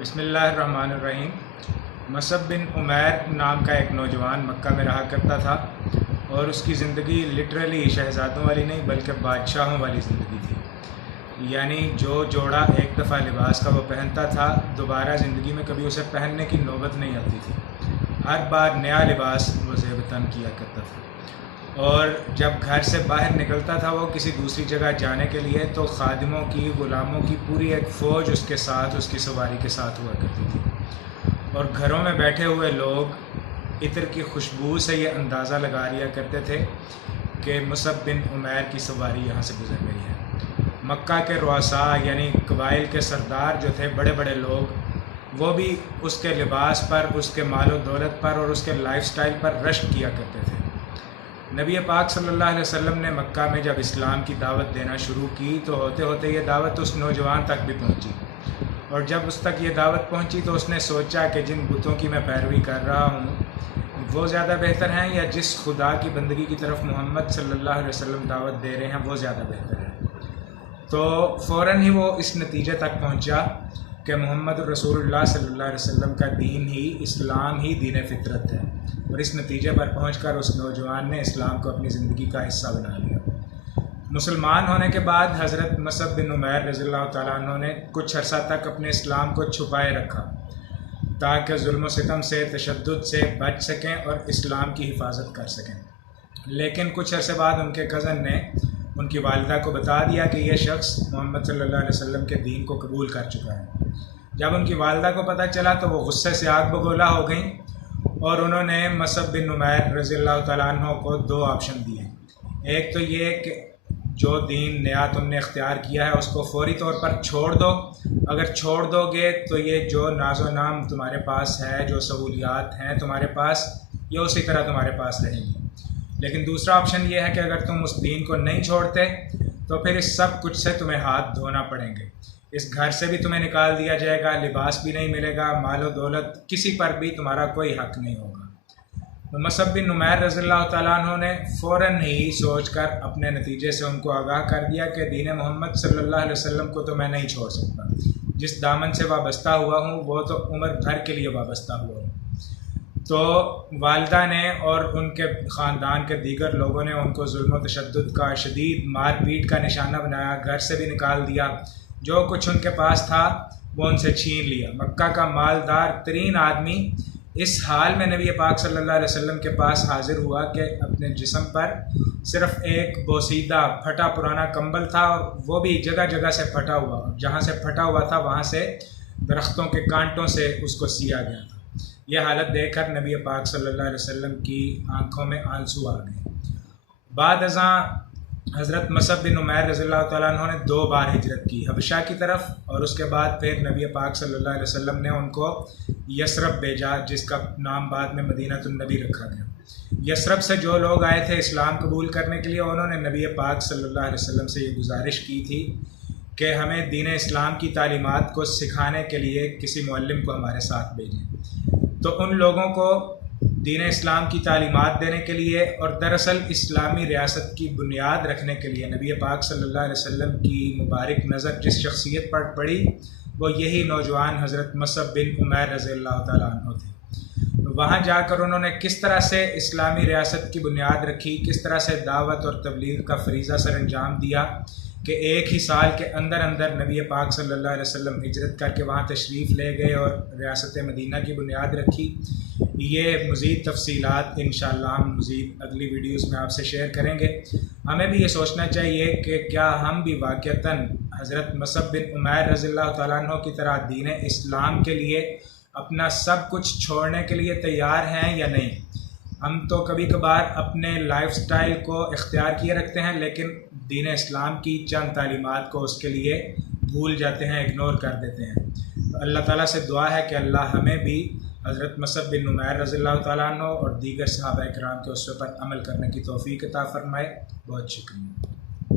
बिस्मिल्लाहिर्रहमानिर्रहीम। मुसअब बिन उमैर नाम का एक नौजवान मक्का में रहा करता था और उसकी ज़िंदगी लिटरली शहज़ादों वाली नहीं बल्कि बादशाहों वाली ज़िंदगी थी। यानी जो जोड़ा एक दफ़ा लिबास का वो पहनता था, दोबारा ज़िंदगी में कभी उसे पहनने की नौबत नहीं आती थी। हर बार नया लिबास वो ज़ेब-ए-तन किया करता था और जब घर से बाहर निकलता था वो किसी दूसरी जगह जाने के लिए, तो खादिमों की, ग़ुलामों की पूरी एक फ़ौज उसके साथ, उसकी सवारी के साथ हुआ करती थी। और घरों में बैठे हुए लोग इत्र की खुशबू से ये अंदाज़ा लगा लिया करते थे कि मुसअब बिन उमैर की सवारी यहाँ से गुज़र गई है। मक्का के रुआसा यानी कबाइल के सरदार जो थे, बड़े बड़े लोग, वो भी उसके लिबास पर, उसके मालो दौलत पर और उसके लाइफस्टाइल पर रश्क किया करते थे। नबी पाक सल्लल्लाहु अलैहि वसल्लम ने मक्का में जब इस्लाम की दावत देना शुरू की तो होते होते ये दावत उस नौजवान तक भी पहुंची। और जब उस तक ये दावत पहुंची तो उसने सोचा कि जिन बुतों की मैं पैरवी कर रहा हूँ वो ज़्यादा बेहतर हैं या जिस खुदा की बंदगी की तरफ मोहम्मद सल्लल्लाहु अलैहि वसल्लम दावत दे रहे हैं वो ज़्यादा बेहतर है। तो फ़ौरन ही वो इस नतीजे तक पहुँचा कि मोहम्मद रसूलुल्लाह सल्लल्लाहु अलैहि वसल्लम का दीन ही, इस्लाम ही दीन फितरत है। और इस नतीजे पर पहुंचकर उस नौजवान ने इस्लाम को अपनी ज़िंदगी का हिस्सा बना लिया। मुसलमान होने के बाद हज़रत मुसअब बिन उमैर रज़ियल्लाहु तआला अन्हु ने कुछ अर्सा तक अपने इस्लाम को छुपाए रखा ताकि जुल्म सितम से, तशद्दुद से बच सकें और इस्लाम की हिफाजत कर सकें। लेकिन कुछ अरसे बाद उनके कज़न ने उनकी वालिदा को बता दिया कि यह शख्स मोहम्मद सल्लल्लाहु अलैहि वसल्लम के दीन को कबूल कर चुका है। जब उनकी वालिदा को पता चला तो वो गुस्से से आग बगोला हो गई और उन्होंने मुसअब बिन उमैर रज़ियल्लाहु तआला अन्हु को दो ऑप्शन दिए। एक तो ये कि जो दीन नया तुमने इख्तियार किया है उसको फौरी तौर पर छोड़ दो, अगर छोड़ दोगे तो ये जो नाज़ो नाम तुम्हारे पास है, जो सहूलियात हैं तुम्हारे पास, ये उसी तरह तुम्हारे पास रहेंगी। लेकिन दूसरा ऑप्शन ये है कि अगर तुम उस दीन को नहीं छोड़ते तो फिर इस सब कुछ से तुम्हें हाथ धोना पड़ेंगे। इस घर से भी तुम्हें निकाल दिया जाएगा, लिबास भी नहीं मिलेगा, मालो दौलत किसी पर भी तुम्हारा कोई हक नहीं होगा। तो मुसअब बिन उमैर रज़ियल्लाहु तआला अन्हु ने फ़ौरन ही सोचकर अपने नतीजे से उनको आगाह कर दिया कि दीन मोहम्मद सल्लल्लाहु अलैहि वसल्लम को तो मैं नहीं छोड़ सकता। जिस दामन से वाबस्ता हुआ हूँ वो तो उम्र भर के लिए वाबस्ता हुआ हूँ। तो वालिदा ने और उनके ख़ानदान के दीगर लोगों ने उनको जुल्म व तशद्दुद का, शदीद मारपीट का निशाना बनाया, घर से भी निकाल दिया, जो कुछ उनके पास था वो उनसे छीन लिया। मक्का का मालदार तरीन आदमी इस हाल में नबी पाक सल्लल्लाहु अलैहि वसल्लम के पास हाजिर हुआ कि अपने जिस्म पर सिर्फ़ एक बोसीदा फटा पुराना कंबल था और वो भी जगह जगह से फटा हुआ। जहाँ से फटा हुआ था वहाँ से दरख्तों के कांटों से उसको सिया गया था। यह हालत देखकर नबी पाक सल्लल्लाहु अलैहि वसल्लम की आंखों में आंसू आ गए। बाद अज़ां हज़रत मुसअब बिन उमैर रज़ियल्लाहु तआला अन्हु ने 2 बार हिजरत की, हबशा की तरफ, और उसके बाद फिर नबी पाक सल्लल्लाहु अलैहि वसल्लम ने उनको यसरब भेजा, जिसका नाम बाद में मदीनतुन नबी रखा गया। यसरब से जो लोग आए थे इस्लाम कबूल करने के लिए, उन्होंने नबी पाक सल्लल्लाहु अलैहि वसल्लम से ये गुजारिश की थी कि हमें दीन इस्लाम की तालीमात को सिखाने के लिए किसी मुअल्लिम को हमारे साथ भेजें। तो उन लोगों को दीन इस्लाम की तालीमात देने के लिए और दरअसल इस्लामी रियासत की बुनियाद रखने के लिए नबी पाक सल्लल्लाहु अलैहि वसल्लम की मुबारक नज़र जिस शख्सियत पर पड़ी वो यही नौजवान हज़रत मुसअब बिन उमैर रज़ियल्लाहु तआला अन्हु थे। तो वहाँ जाकर उन्होंने किस तरह से इस्लामी रियासत की बुनियाद रखी, किस तरह से दावत और तबलीग का फरीज़ा सर अंजाम दिया कि एक ही साल के अंदर अंदर नबी पाक सल्लल्लाहु अलैहि वसल्लम हिजरत करके वहाँ तशरीफ़ ले गए और रियासत मदीना की बुनियाद रखी। ये मज़ीद तफ़सीलात इंशाअल्लाह हम मज़ीद अगली वीडियोस में आपसे शेयर करेंगे। हमें भी ये सोचना चाहिए कि क्या हम भी वाक़अतन हज़रत मुसअब बिन उमैर रज़ियल्लाहु तआला अन्हु की तरह दीन इस्लाम के लिए अपना सब कुछ छोड़ने के लिए तैयार हैं या नहीं। हम तो कभी कभार अपने लाइफस्टाइल को इख्तियार किए रखते हैं लेकिन दीन इस्लाम की चंद तालीमात को उसके लिए भूल जाते हैं, इग्नोर कर देते हैं। तो अल्लाह ताला से दुआ है कि अल्लाह हमें भी हज़रत मुसअब बिन उमैर रज़ियल्लाहु तआला अन्हु और दीगर सहाबा इकराम के उसवे पर अमल करने की तौफ़ीक़ अता फ़रमाए। बहुत शुक्रिया।